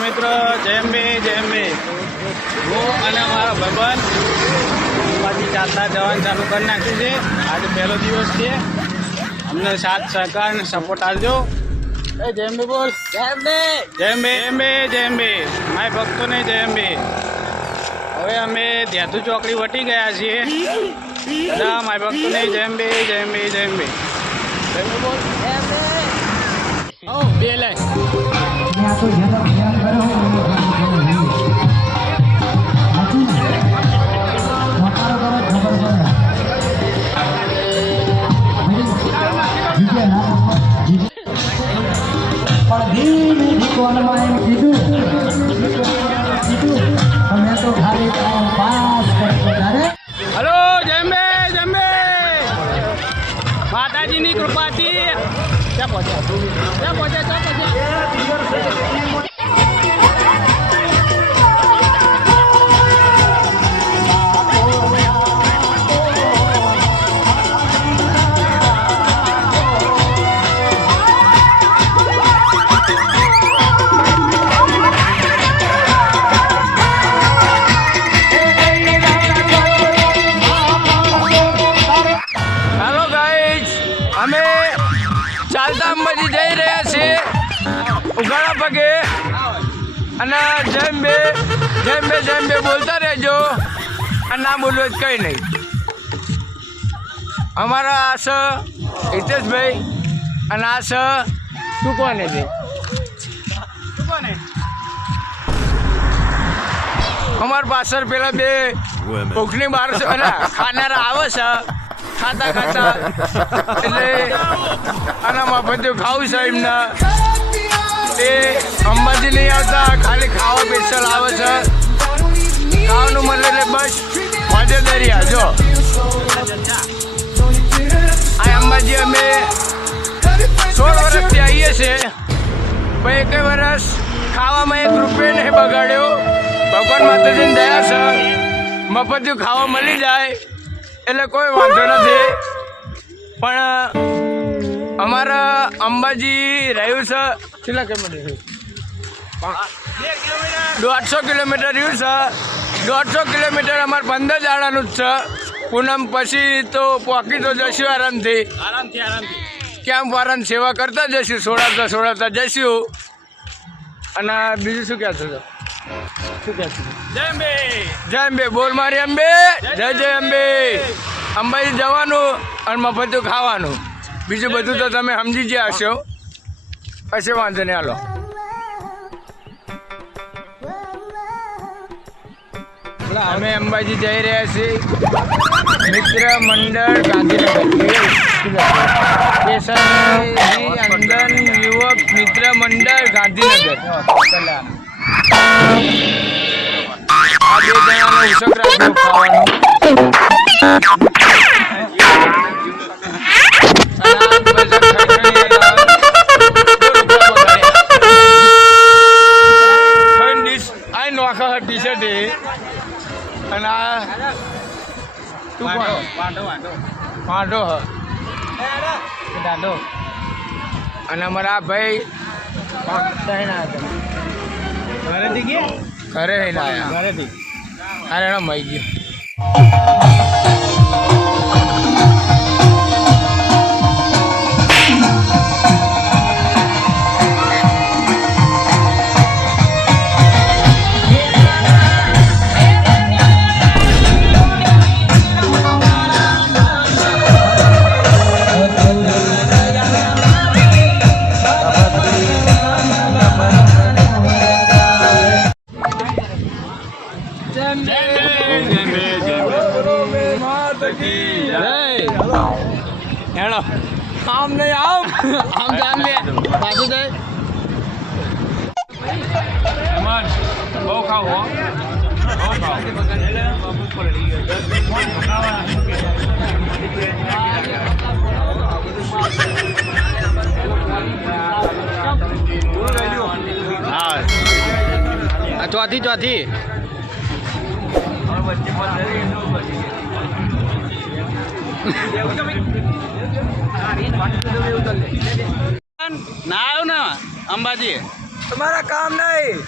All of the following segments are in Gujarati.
મિત્રો જય અંબે હું અને અમારા ભાઈબંધ અંબાજી ચાલતા જવાનું ચાલુ કરી નાખ્યું છે. આજે પહેલો દિવસ છે. અમને સાથ સહકાર અને સપોર્ટ આપજો. જય અંબે બોલ. જય અંબે માય ભક્તોને જય અંબે. હવે અમે ધ્યાતુ ચોકડી વટી ગયા છીએ. બધા માય ભક્તોને જય અંબે બોલ. બે લાય હલો જય અંબે માતાજીની કૃપાથી ક્યાં પહોંચ્યા અમે ચાલતા અંબાજી જઈ રહ્યા છીએ ઉઘાડા પગે. અને જય અંબે બોલતા રહેજો. અને ના બોલવું જ કંઈ નહીં. અમારા આ છે હિતેશભાઈ અને આ છે તું કોને છે અમારા પાછળ પેલા બે કોકની બહાર ખાનારા આવે છે ખાતા એટલે આનામાં બધું ખાવું છે એમના. એ અંબાજી નહીં આવતા, ખાલી ખાવા સ્પેશિયલ આવે છે. ખાવાનું મળે એટલે બસ મજે દરિયા. જો આ અંબાજી અમે 16 વર્ષથી આવીએ છીએ. પણ એક વર્ષ ખાવામાં 1 રૂપિયો નહીં બગાડ્યો. ભગવાન માતાજીની દયા છે. મફત ખાવા મળી જાય એટલે કોઈ વાંધો નથી. પણ અમારા અંબાજી રહ્યું છે કેટલા કિલોમીટર? 150 કિલોમીટર રહ્યું છે. 150 કિલોમીટર અમારે 15 દાડાનું જ છે. પૂનમ પછી તો પહોંચી તો જશું આરામથી. ક્યાં વારાની સેવા કરતા જશું, સોડાતા જશું. અને બીજું શું કહેતું હતો? જય અંબે બોલ મારી અંબે. જય અંબે. અંબાજી જવાનું અને મફતું ખાવાનું. બીજું બધું તો તમે સમજી ગયા હશો. પછી વાંધો નહીં. હાલો અમે અંબાજી જઈ રહ્યા છીએ. મિત્ર મંડળ ગાંધીનગર અંદર યુવક મિત્ર મંડળ ગાંધીનગર. આ 2 જણાનો ઉસક રાખજો ખાવાનું. ટી-શર્ટ અને આ પાંડો દાદો. અને અમારા ભાઈ ઘરેથી ગયા, ઘરે ઘરેથી અરે મળી ગયું. હેલો આમ નહીં આમ જાન લે પાછું જાય. બહુ ખાવો હા ચોથી ના આવ્યો ને અંબાજી, તમારા કામ નહીં.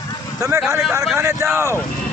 તમે ખાલી કારખાને જાઓ.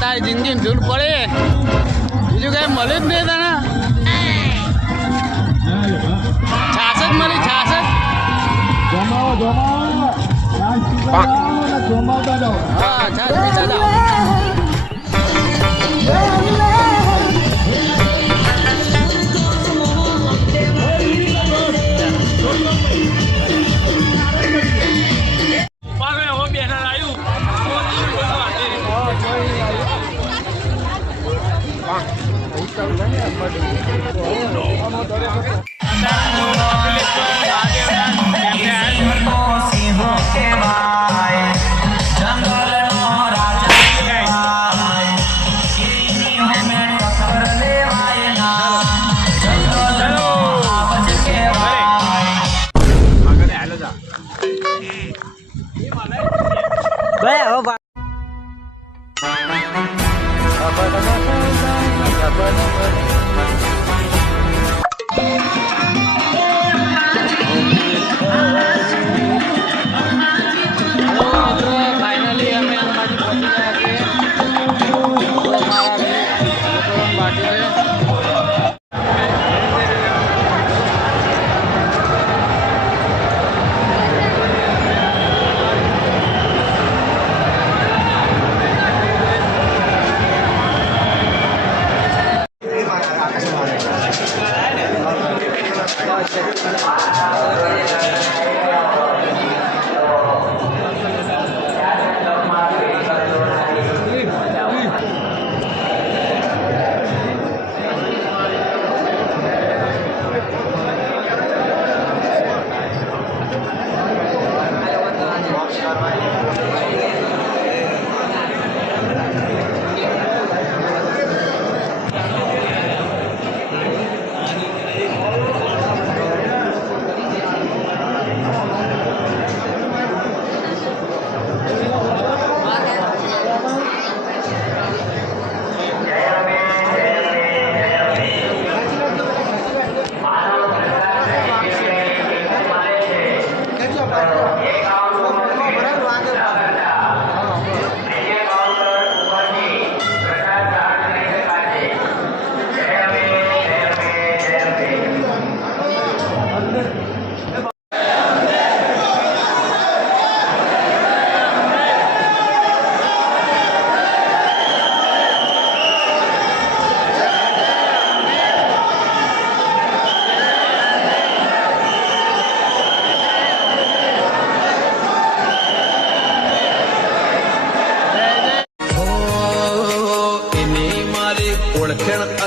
તારી જિંદગી ધૂળ પડે બીજું કઈ મળે જ નહીં તને છાસ જ મળી છાસ હા છાસ પીતા જાઓ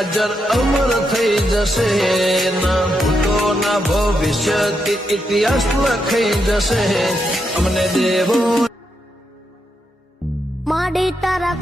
અજર અમર થઈ જશે ના ભૂલો ના ભવિષ્ય ઇતિહાસ લખાઈ જશે અમને દેવો માડી તારા